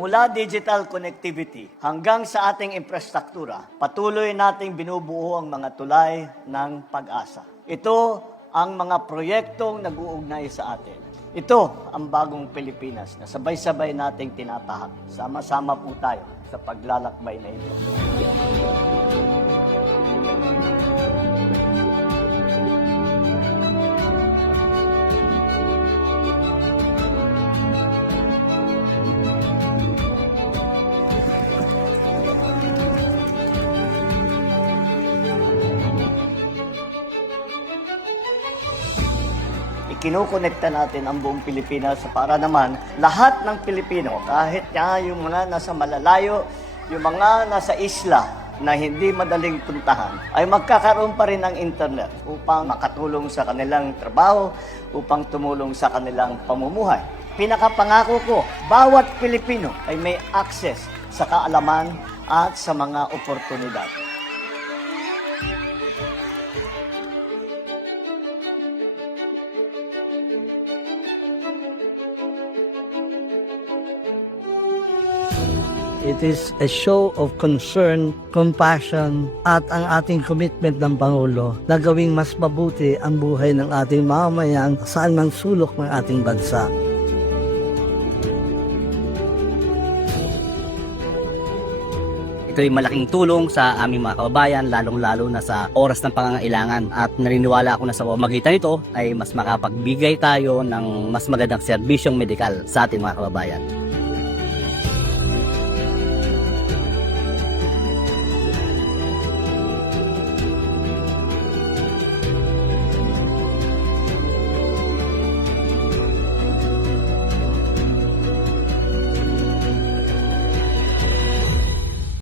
Mula digital connectivity hanggang sa ating infrastruktura, patuloy nating binubuo ang mga tulay ng pag-asa. Ito ang mga proyektong nag-uugnay sa atin. Ito ang bagong Pilipinas na sabay-sabay nating tinatahak. Sama-sama po tayo sa paglalakbay na ito. Kinukonekta natin ang buong Pilipinas para naman lahat ng Pilipino, kahit yung mga nasa malalayo, yung mga nasa isla na hindi madaling puntahan, ay magkakaroon pa rin ng internet upang makatulong sa kanilang trabaho, upang tumulong sa kanilang pamumuhay. Pinakapangako ko, bawat Pilipino ay may access sa kaalaman at sa mga oportunidad. It is a show of concern, compassion, at ang ating commitment ng Pangulo na gawing mas mabuti ang buhay ng ating mamamayan saan mang sulok ng ating bansa. Ito ay malaking tulong sa aming mga kababayan, lalong-lalo na sa oras ng pangangailangan. At naniniwala ako na sa pamamagitan nito ay mas makapagbigay tayo ng mas magandang serbisyong medikal sa ating mga kababayan.